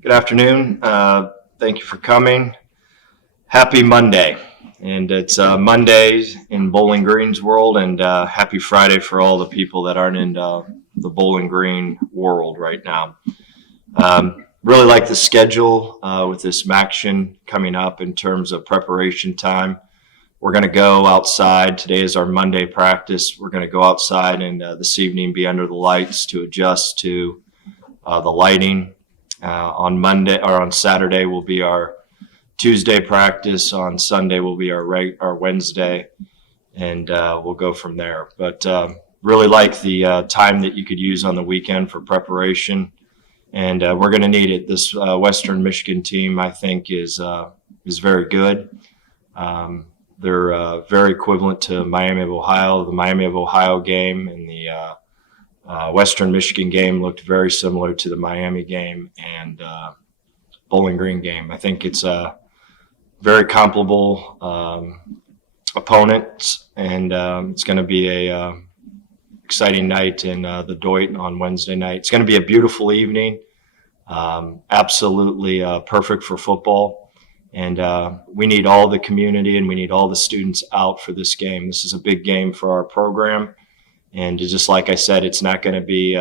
Good afternoon. Thank you for coming. Happy Monday. And it's Monday in Bowling Green's world, and happy Friday for all the people that aren't in the Bowling Green world right now. Really like the schedule with this Maction coming up in terms of preparation time. We're going to go outside. Today is our Monday practice. We're going to go outside and this evening be under the lights to adjust to the lighting. On Monday or on Saturday will be our Tuesday practice. On Sunday will be our Wednesday, and we'll go from there. But really like the time that you could use on the weekend for preparation, and we're going to need it. This Western Michigan team, I think, is very good. They're very equivalent to Miami of Ohio. The Miami of Ohio game and the Western Michigan game looked very similar to the Miami game and Bowling Green game. I think it's a very comparable opponents, and it's going to be a exciting night in the Doit on Wednesday night. It's going to be a beautiful evening, absolutely perfect for football. And we need all the community and we need all the students out for this game. This is a big game for our program. And just like I said, it's not going to be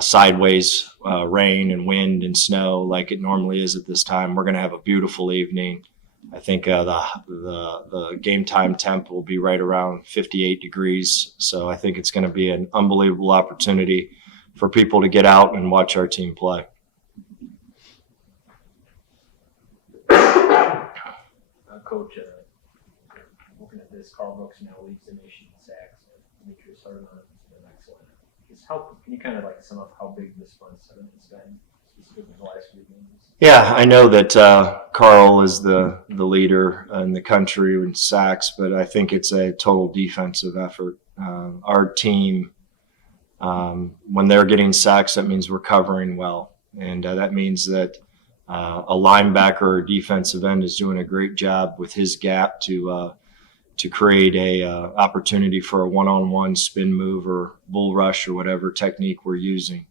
sideways rain and wind and snow like it normally is at this time. We're going to have a beautiful evening. I think the game time temp will be right around 58 degrees. So I think it's going to be an unbelievable opportunity for people to get out and watch our team play. Coach, looking at this, Carl Brooks now leads the nation in sacks. Demetrius Hardeman has been excellent. Can you kind of like sum up how big this front seven has been, specifically in the last few games? Yeah, I know that Carl is the leader in the country in sacks, but I think it's a total defensive effort. Our team, when they're getting sacks, that means we're covering well, and that means that a linebacker or defensive end is doing a great job with his gap to create a opportunity for a one-on-one spin move or bull rush or whatever technique we're using.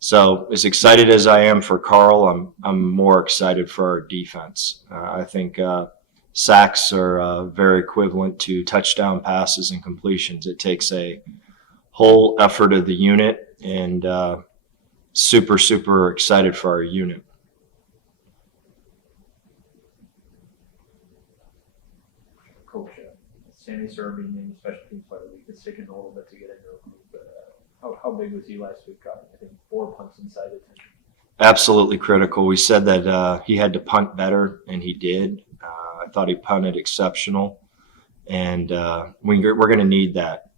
So as excited as I am for Carl, I'm more excited for our defense. I think sacks are very equivalent to touchdown passes and completions. It takes a whole effort of the unit, and super excited for our unit. Coach, Sammy Serr being named special teams player of the week. It's taken a little bit to get into a group, but how big was he last week? I think 4 punts inside the 10. Absolutely critical. We said that he had to punt better, and he did. I thought he punted exceptional, and we're going to need that.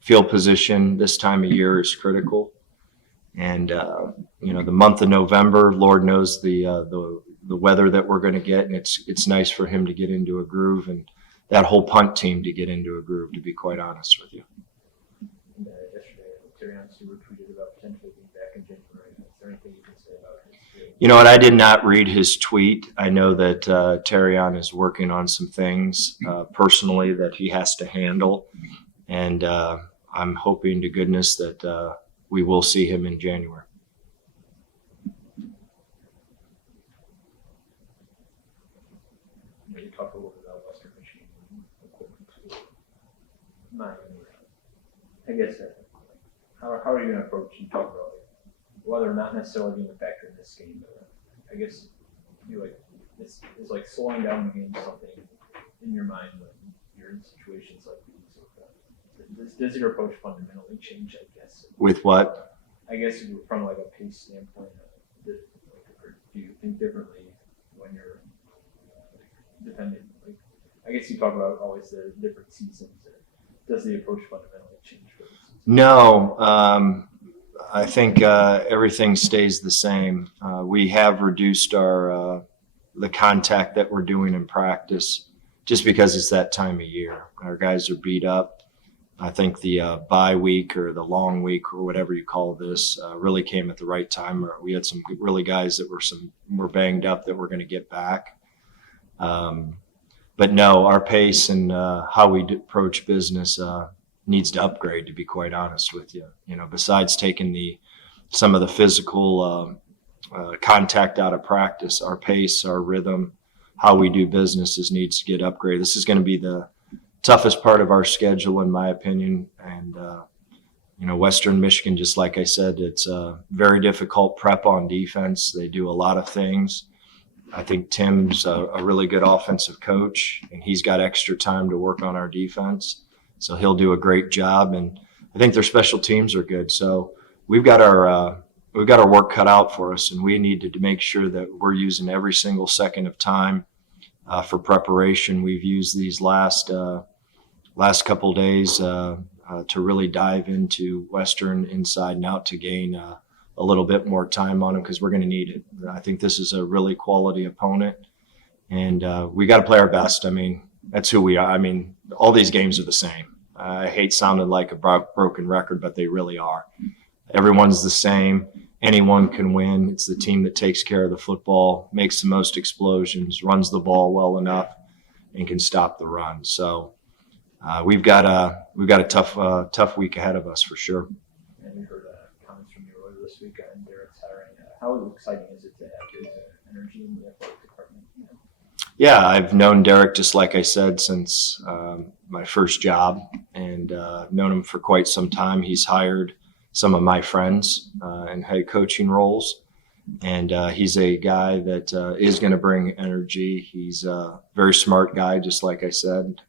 Field position this time of year is critical, and the month of November, Lord knows the weather that we're going to get, and it's nice for him to get into a groove, and that whole punt team to get into a groove, to be quite honest with you. Yesterday, Terry Stewart tweeted about potentially being back in January. Is there anything you can say about his? You know what? I did not read his tweet. I know that Terrion is working on some things personally that he has to handle, and I'm hoping to goodness that we will see him in January. You talked a little bit about Western Michigan equipment too. I guess how are you going to approach? You talk about whether or not necessarily being a factor in this game, but I guess it's like slowing down the game something in your mind when you're in situations like these. Does your approach fundamentally change? I guess. With what? I guess from like a pace standpoint, do you think differently when you're depending? Like, I guess you talk about always the different seasons. Does the approach fundamentally change for this? No, I think everything stays the same. We have reduced the contact that we're doing in practice just because it's that time of year. Our guys are beat up. I think the bye week or the long week or whatever you call this really came at the right time. We had some really guys that were banged up that we're going to get back. But no, our pace and how we approach business needs to upgrade, to be quite honest with you. Besides taking some of the physical contact out of practice, our pace, our rhythm, how we do business needs to get upgraded. This is going to be the toughest part of our schedule, in my opinion. And, Western Michigan, just like I said, it's a very difficult prep on defense. They do a lot of things. I think Tim's a really good offensive coach, and he's got extra time to work on our defense. So he'll do a great job. And I think their special teams are good. So we've got our work cut out for us, and we need to make sure that we're using every single second of time for preparation. We've used these last couple days to really dive into Western inside and out to gain a little bit more time on them, because we're going to need it. I think this is a really quality opponent, and we got to play our best. I mean, that's who we are. I mean, all these games are the same. I hate sounding like a broken record, but they really are. Everyone's the same. Anyone can win. It's the team that takes care of the football, makes the most explosions, runs the ball well enough, and can stop the run. So we've got a tough week ahead of us for sure. And we heard comments from you earlier this week on Derek's hiring. How exciting is it to have his energy in the athletic department? Yeah, I've known Derek, just like I said, since my first job, and known him for quite some time. He's hired some of my friends in head coaching roles, and he's a guy that is going to bring energy. He's a very smart guy, just like I said.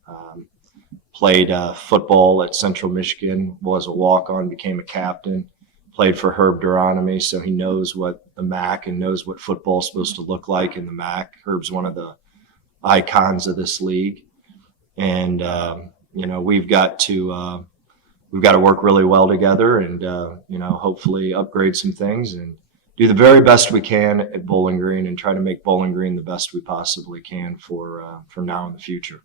Played football at Central Michigan, was a walk-on, became a captain, played for Herb Duronomy, so he knows what the MAC and knows what football is supposed to look like in the MAC. Herb's one of the icons of this league, and we've got to work really well together, and hopefully upgrade some things and do the very best we can at Bowling Green, and try to make Bowling Green the best we possibly can for now and the future.